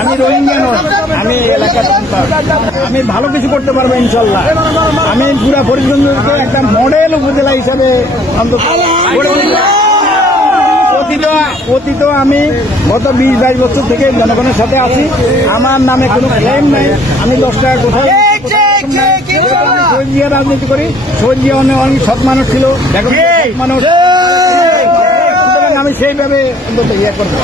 আমি রোহিঙ্গা নই, আমি এলাকার সন্তান। আমি ভালো কিছু করতে পারবো ইনশাল্লাহ। আমি পুরা ফরিদগঞ্জকে একটা মডেল উপজেলা হিসাবে অন্তত অতীত আমি গত 20-22 বছর থেকে জনগণের সাথে আছি। আমার নামে কোনো ক্লেম নাই। আমি 10 টাকা কোথাও সজিয়া রাজনীতি করি। সজিয়া অনেক সৎ মানুষ ছিল, মানুষ। আমি সেইভাবে ইয়ে করবো।